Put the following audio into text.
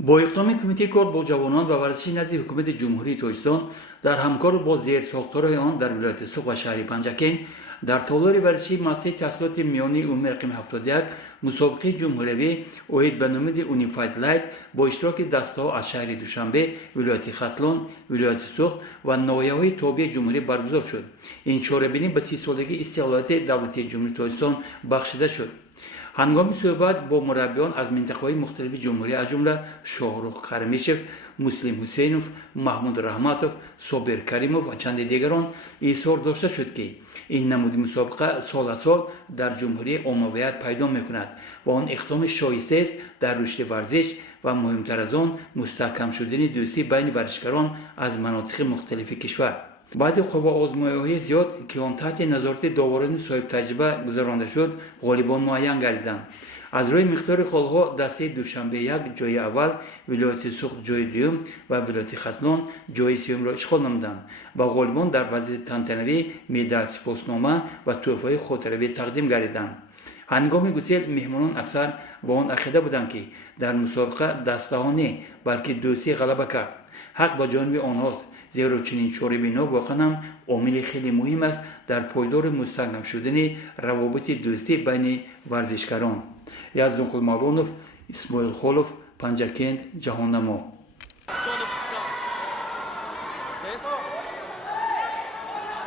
با اقدام کمیته کار با جوانان و ورزشی نزد حکومت جمهوری تاجیکستان در همکاری با زیرساختارهای آن در ولایت سوق و شهر پنجکین در تالار ورزشی مؤسسه تحصیلات میانی عمومی رقم 71 مسابقه جمهوری اوید به نام اونیفاید لایت با اشتراک دسته‌ها از شهر دوشنبه، ولایت ختلان، ولایت سوق و ناحیه‌های تابع جمهوری برگزار شد. این چاره‌بینی به 30 سالگی استقلالیت دولتی جمهوری تاجیکستان بخشیده شد. هنگام صحبت با مربیان از منطقه‌های مختلف جمهوری از جمله شاهرخ قرمیشف، مسلم حسینوف، محمود رحمتوف، صابر کریموف و چند دیگران اظهار داشته شد که این نمود مسابقه سال از سال در جمهوری اولویت پیدا می‌کند و آن اقدام شایسته است در رشد ورزش و مهمتر از آن مستحکم شدن دوستی بین ورزشکاران از مناطق مختلف کشور. بعد قوا آزمایش‌های زیاد که آن تحت نظارت داوران صاحب تجربه گذرانده شد، غالبان معین گردیدند. از روی مقدار قول‌ها دسته دوشنبه یک جای اول، ولایت سوق جای دوم و ولایت ختلان جای سوم را اشغال نمودند و غالبان در وضع تنتنوی مدال سپاسنامه و تحفه خاطره‌ای تقدیم گردیدند. هنگام گسیل مهمانان اکثر با آن عقیده بودند که در مسابقه دسته‌ها نه بلکه دوستی غلبه کرد. حق با جانب آنهاست، زیرا چنین چاره‌بینی‌ها واقعاً هم عامل خیلی مهم است در پایدار مستحکم شدن روابط دوستی بین ورزشکاران. یزدان قلمرونوف، اسماعیل خولوف، پنجکند، جهان‌نما.